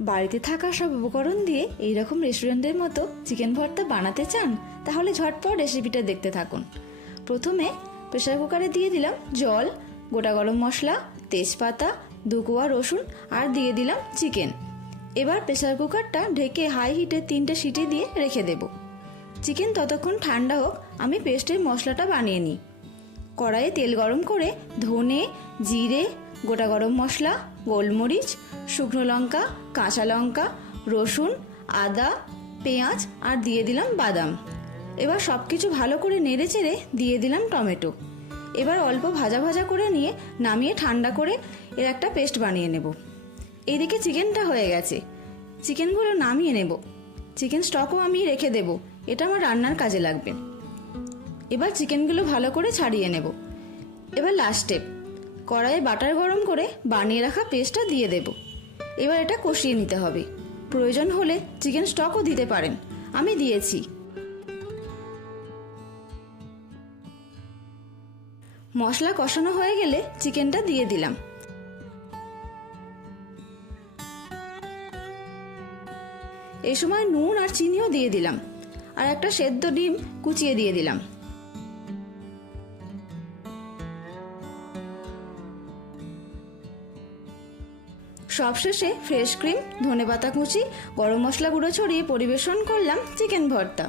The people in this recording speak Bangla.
বাড়িতে থাকা সব উপকরণ দিয়ে এইরকম রেস্টুরেন্টের মতো চিকেন ভর্তা বানাতে চান? তাহলে ঝটপট রেসিপিটা দেখতে থাকুন। প্রথমে প্রেসার কুকারে দিয়ে দিলাম জল, গোটা গরম মশলা, তেজপাতা, 2 কোয়া রসুন আর দিয়ে দিলাম চিকেন। এবার প্রেসার কুকারটা ঢেকে হাই হিটে 3টে সিটি দিয়ে রেখে দেব। চিকেন ততক্ষণ ঠান্ডা হোক, আমি পেস্টের মশলাটা বানিয়ে নিই। কড়াইয়ে তেল গরম করে ধনে, জিরে, গোটা গরম মশলা, গোলমরিচ, শুকনো লঙ্কা, কাঁচা লঙ্কা, রসুন, আদা, পেঁয়াজ আর দিয়ে দিলাম বাদাম। এবার সব কিছু ভালো করে নেড়ে চেড়ে দিয়ে দিলাম টমেটো। এবার অল্প ভাজা ভাজা করে নিয়ে নামিয়ে ঠান্ডা করে এর একটা পেস্ট বানিয়ে নেব। এদিকে চিকেনটা হয়ে গেছে, চিকেনগুলো নামিয়ে নেব। চিকেন স্টকও আমি রেখে দেব, এটা আমার রান্নার কাজে লাগবে। এবার চিকেনগুলো ভালো করে ছাড়িয়ে নেব। এবার লাস্ট স্টেপ, কড়াইয়ে বাটার গরম করে বানিয়ে রাখা পেস্টটা দিয়ে দেব। এবার এটা কষিয়ে নিতে হবে। প্রয়োজন হলে চিকেন স্টকও দিতে পারেন, আমি দিয়েছি। মশলা কষানো হয়ে গেলে চিকেনটা দিয়ে দিলাম। এই সময় নুন আর চিনিও দিয়ে দিলাম, আর একটা সেদ্ধ ডিম কুচিয়ে দিয়ে দিলাম। সবশেষে ফ্রেশ ক্রিম, ধনেপাতা কুচি, গরম মশলা গুঁড়ো ছড়িয়ে পরিবেশন করলাম চিকেন ভর্তা।